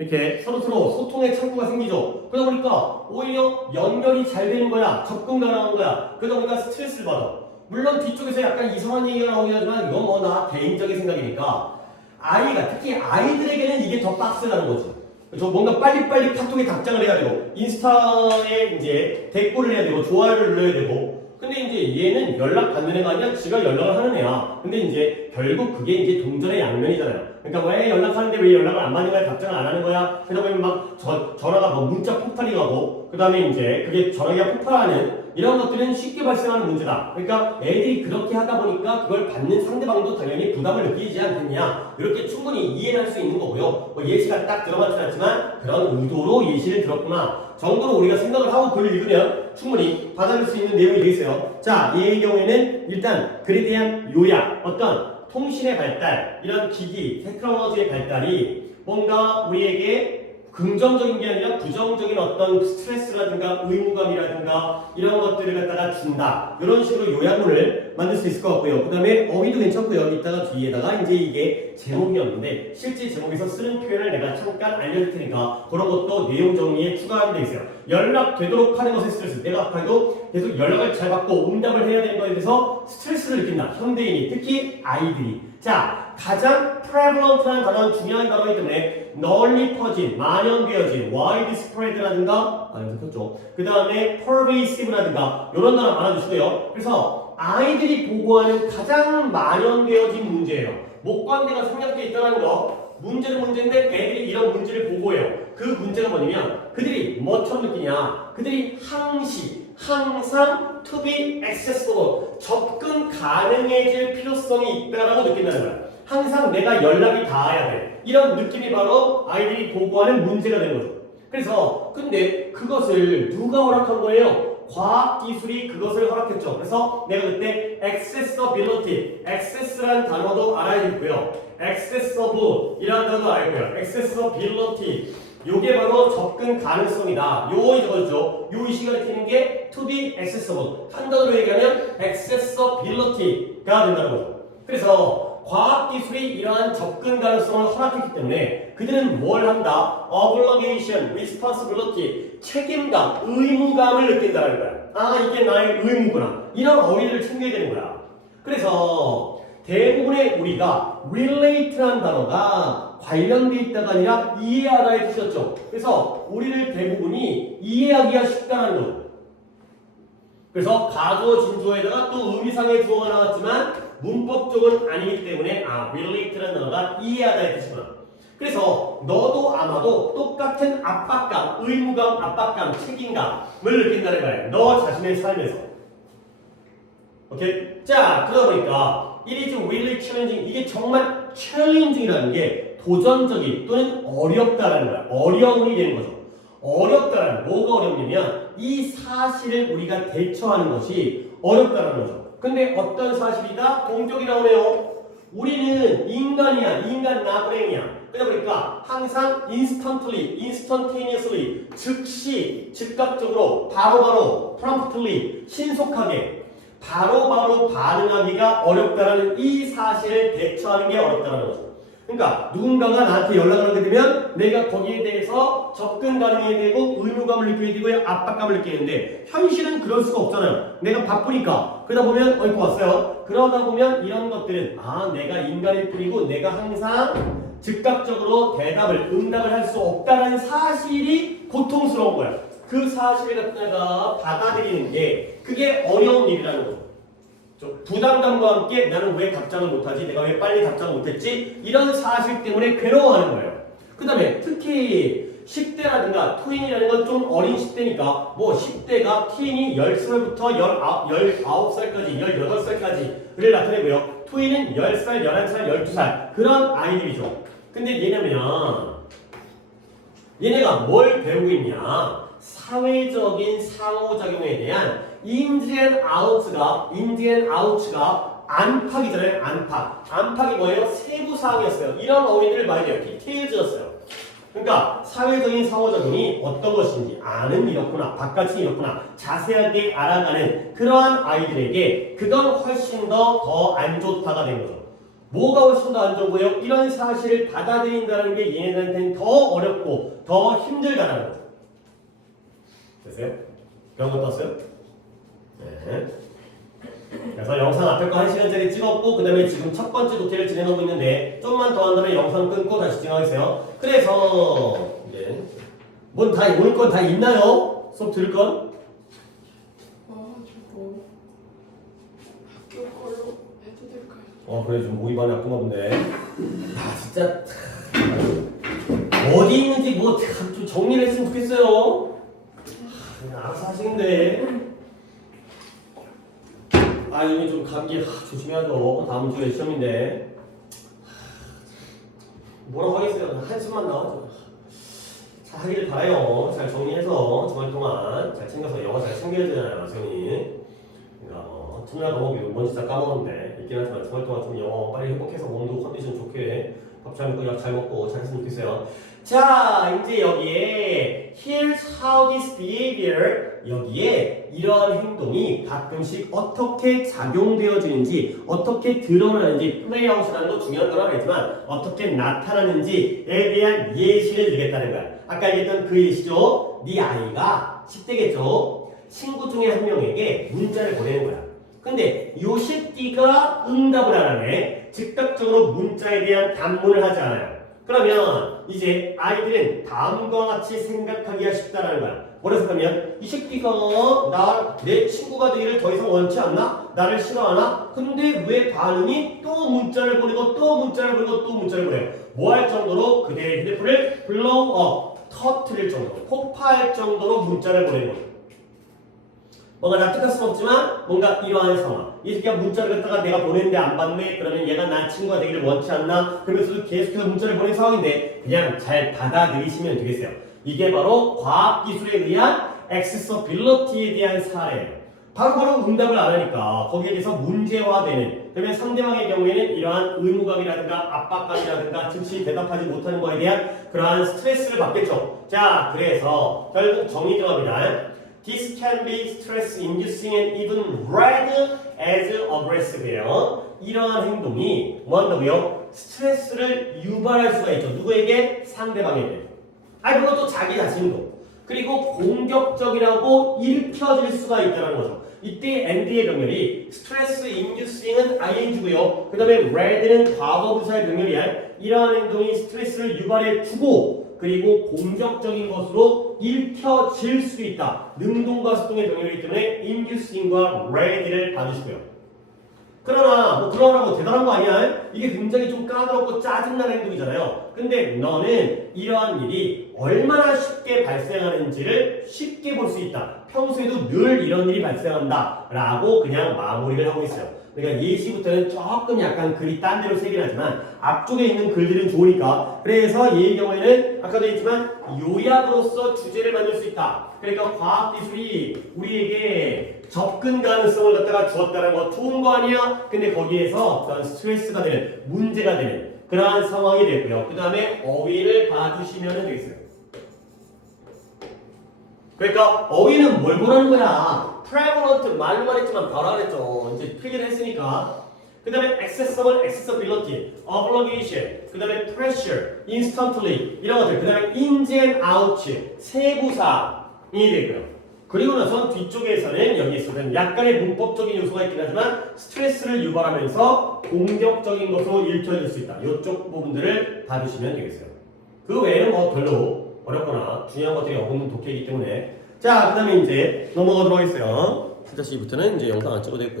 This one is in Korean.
이렇게 서로서로 소통의 창구가 생기죠. 그러다 보니까 오히려 연결이 잘 되는 거야. 접근 가능한 거야. 그러다 보니까 스트레스를 받아. 물론 뒤쪽에서 약간 이상한 얘기가 나오긴 하지만 이건 뭐 나 개인적인 생각이니까 아이가 특히 아이들에게는 이게 더 빡세다는 거지. 저 뭔가 빨리빨리 카톡에 답장을 해야 되고 인스타에 이제 댓글을 해야 되고 좋아요를 눌러야 되고 근데 이제 얘는 연락 받는 애가 아니라 지가 연락을 하는 애야. 근데 이제 결국 그게 이제 동전의 양면이잖아요. 그러니까 왜 연락하는데 왜 연락을 안 받는 거야? 답장을 안 하는 거야? 그러다 보면 막 저, 전화가 뭐 문자 폭탄이 가고 그 다음에 이제 그게 전화기가 폭발하는 이런 것들은 쉽게 발생하는 문제다. 그러니까 애들이 그렇게 하다 보니까 그걸 받는 상대방도 당연히 부담을 느끼지 않겠냐. 이렇게 충분히 이해할 수 있는 거고요. 뭐 예시가 딱 들어가진 않지만 그런 의도로 예시를 들었구나. 정도로 우리가 생각을 하고 글을 읽으면 충분히 받아들일 수 있는 내용이 되겠어요. 자, 얘의 경우에는 일단 글에 대한 요약, 어떤 통신의 발달, 이런 기기, 테크놀로지의 발달이 뭔가 우리에게 긍정적인 게 아니라 부정적인 어떤 스트레스라든가 의무감이라든가 이런 것들을 갖다가 준다. 이런 식으로 요약문을 만들 수 있을 것 같고요. 그 다음에 어휘도 괜찮고요. 이따가 뒤에다가 이제 이게 제목이었는데 실제 제목에서 쓰는 표현을 내가 잠깐 알려줄 테니까 그런 것도 내용 정리에 추가하면 돼 있어요. 연락되도록 하는 것에 스트레스. 내가 아까도 계속 연락을 잘 받고 응답을 해야 되는 것에 대해서 스트레스를 느낀다. 현대인이 특히 아이들이. 자, 가장 prevalent한 단어는 중요한 단어이기 때문에 널리 퍼진, 만연되어진, widespread라든가 아, 여기서 폈죠. 그 다음에 pervasive라든가 이런 단어 알아두시고요. 그래서 아이들이 보고하는 가장 만연되어진 문제예요. 목관대가 생략되어 있다는 거 문제는 문제인데 애들이 이런 문제를 보고해요. 그 문제가 뭐냐면 그들이 뭐처럼 느끼냐? 그들이 항시, 항상 to be accessible, 접근 가능해질 필요성이 있다라고 느낀다는 거야. 항상 내가 연락이 닿아야 돼. 이런 느낌이 바로 아이들이 보고하는 문제가 되는 거죠. 그래서 근데 그것을 누가 허락한 거예요? 과학기술이 그것을 허락했죠. 그래서 내가 그때 accessibility, access라는 단어도 알아야겠고요. accessible 이라는 단어도 알고요. accessibility 요게 바로 접근 가능성이다. 요거 적어주죠. 요이 시간에 키는 게 to be accessible. 한 단어로 얘기하면 accessibility가 된다는 거죠. 그래서 과학기술이 이러한 접근 가능성을 허락했기 때문에 그들은 뭘 한다? obligation, responsibility, 책임감, 의무감을 느낀다는 거야. 아, 이게 나의 의무구나. 이런 어휘를 챙겨야 되는 거야. 그래서 대부분의 우리가 relate라는 단어가 관련돼 있다가 아니라 이해하다의 뜻이었죠. 그래서 우리를 대부분이 이해하기가 쉽다는 거죠. 그래서 가주어 진주어에다가 또 의미상의 주어가 나왔지만 문법적은 아니기 때문에 아 relate라는 단어가 이해하다의 뜻이구나. 그래서 너도 아마도 똑같은 압박감, 의무감, 압박감, 책임감을 느낀다는 거예요. 너 자신의 삶에서. 오케이? 자, 그러다 보니까 it is really challenging. 이게 정말 challenging이라는 게 도전적인 또는 어렵다라는 거야. 어려움이 되는 거죠. 어렵다라는 뭐가 어렵냐면 이 사실을 우리가 대처하는 것이 어렵다라는 거죠. 근데 어떤 사실이다? 동적이 나오네요. 우리는 인간이야. 인간 나부랭이야. 그러다 보니까 항상 instantly, instantaneously, 즉시, 즉각적으로, 바로바로, promptly, 신속하게, 바로바로 반응하기가 어렵다는 이 사실을 대처하는 게 어렵다는 거죠. 그러니까 누군가가 나한테 연락을 하게 되면 내가 거기에 대해서 접근 가능해야 되고 의무감을 느껴야 되고 압박감을 느껴야 되는데 현실은 그럴 수가 없잖아요. 내가 바쁘니까 그러다 보면 어이구 왔어요. 그러다 보면 이런 것들은 아 내가 인간일 뿐이고 내가 항상 즉각적으로 대답을 응답을 할 수 없다는 사실이 고통스러운 거야. 그 사실을 갖다가 받아들이는 게 그게 어려운 일이라는 거죠. 좀 부담감과 함께 나는 왜 답장을 못하지? 내가 왜 빨리 답장을 못했지? 이런 사실 때문에 괴로워하는 거예요. 그 다음에 특히 10대라든가 트윈이라는 건 좀 어린 10대니까 뭐 10대가 트윈이 10살부터 19살까지 18살까지를 나타내고요. 트윈은 10살, 11살, 12살 그런 아이들이죠. 근데 얘냐면 얘네가 뭘 배우고 있냐? 사회적인 상호작용에 대한 인지 앤 아우트가 인지 앤 아우트가 안팎이잖아요. 안팎. 안팎이 뭐예요? 세부 사항이었어요. 이런 어휘들을 많이 해요. 디테일즈였어요. 그러니까 사회적인 상호작용이 어떤 것인지 아는 이렇구나, 바깥이 이렇구나, 자세하게 알아가는 그러한 아이들에게 그건 훨씬 더 더 안 좋다가 된 거죠. 뭐가 훨씬 더 안 좋고요? 이런 사실을 받아들인다는 게 얘네들한테는 더 어렵고 더 힘들다라는 거죠. 됐어요? 그런 거 떴어요? 네. 그래서 영상 앞에 거 1시간짜리 찍었고 그 다음에 지금 첫 번째 독해를 진행하고 있는데 좀만 더 한다면 영상 끊고 다시 진행하겠어요. 그래서 이제 뭔다 오늘 건 다 있나요? 수업 들을 건? 아 저거 학교 걸로 해도 될까요? 어 그래 좀 모의반에 아픈가 본데 아 진짜 어디 있는지 뭐 좀 정리를 했으면 좋겠어요 아, 그냥 알아서 하시는데 아 이미 좀 감기 하, 조심해야죠. 다음 주에 시험인데. 하, 뭐라고 하겠어요? 한숨만 나와줘. 잘 하기를 바라요. 잘 정리해서 주말 동안 잘 챙겨서 영어 잘 챙겨야 되잖아요 선생님 그러니까 어, 첫날 과목이 뭔지 다 까먹었는데. 있긴 하지만 주말 동안 좀 영어 빨리 회복해서 몸도 컨디션 좋게 밥 잘 먹고 약 잘 먹고 잘 했으면 좋겠어요. 자 이제 여기에 here's how this behavior 여기에 이러한 행동이 가끔씩 어떻게 작용되어지는지 어떻게 드러나는지 플레이아웃이라는 거 중요한 거라고 했지만 어떻게 나타나는지에 대한 예시를 드리겠다는 거야. 아까 얘기했던 그 예시죠. 네 아이가 10대겠죠. 친구 중에 한 명에게 문자를 보내는 거야. 근데 요 새끼가 응답을 안 하네. 즉각적으로 문자에 대한 답문을 하지 않아요. 그러면 이제 아이들은 다음과 같이 생각하기가 쉽다라는 거야. 뭐라서 그러면 이 새끼가 나 내 친구가 되기를 더 이상 원치 않나? 나를 싫어하나? 근데 왜 반응이 또 문자를 보내고 또 문자를 보내고 또 문자를 보내요? 뭐 할 정도로 그대의 휴대폰을 up, 터트릴 정도로 폭파할 정도로 문자를 보내는 거예요. 뭔가 납득할 수는 없지만 뭔가 이러한 상황 이 새끼가 문자를 갖다가 내가 보냈는데 안 받네 그러면 얘가 나 친구가 되기를 원치 않나 그러면서도 계속해서 문자를 보낸 상황인데 그냥 잘 받아들이시면 되겠어요 이게 바로 과학기술에 의한 accessibility에 대한 사례예요 바로바로 응답을 안 하니까 거기에 대해서 문제화되는 그러면 상대방의 경우에는 이러한 의무감이라든가 압박감이라든가 즉시 대답하지 못하는 거에 대한 그러한 스트레스를 받겠죠 자 그래서 결국 정리 들어갑니다 This can be stress inducing and even read as aggressive예요. 이러한 행동이 뭐 한다고요? 스트레스를 유발할 수가 있죠. 누구에게? 상대방에게. 아니 그것도 자기 자신도. 그리고 공격적이라고 읽혀질 수가 있다는 거죠. 이때 and의 병렬이 스트레스 inducing은 ing고요. 그 다음에 read는 과거부사의 병렬이야. 이러한 행동이 스트레스를 유발해 주고 그리고 공격적인 것으로 읽혀질 수 있다. 능동과 수동의 병렬이기 때문에 inducing과 read를 받으시고요. 그러나 뭐 그러라고 대단한 거 아니야? 이게 굉장히 좀 까다롭고 짜증나는 행동이잖아요. 근데 너는 이러한 일이 얼마나 쉽게 발생하는지를 쉽게 볼 수 있다. 평소에도 늘 이런 일이 발생한다. 라고 그냥 마무리를 하고 있어요. 그러니까 예시부터는 조금 약간 글이 딴 데로 세긴 하지만 앞쪽에 있는 글들은 좋으니까 그래서 얘의 경우에는 아까도 했지만 요약으로서 주제를 만들 수 있다. 그러니까 과학기술이 우리에게 접근 가능성을 갖다가 주었다는 거 좋은 거 아니야? 근데 거기에서 어떤 스트레스가 되는 문제가 되는 그러한 상황이 됐고요. 그 다음에 어휘를 봐주시면 되겠어요. 그러니까 어휘는 뭘 보라는 거야? Prevalent 말로만 했지만 바로 알았죠. 이제 필기를 했으니까. 그 다음에 accessible, accessibility, obligation, 그 다음에 pressure, instantly 이런 것들. 그 다음에 ins and outs 세부사이 되고요. 그리고 나서 뒤쪽에서는 여기 있어는 약간의 문법적인 요소가 있긴 하지만 스트레스를 유발하면서 공격적인 것으로 읽혀질 수 있다. 이쪽 부분들을 봐주시면 되겠어요. 그 외에는 뭐 별로 어렵거나 중요한 것들이 없는 독해이기 때문에 자, 그 다음에 이제 넘어가도록 하겠어요. 1자시부터는 이제 영상 안 찍어도 되고요.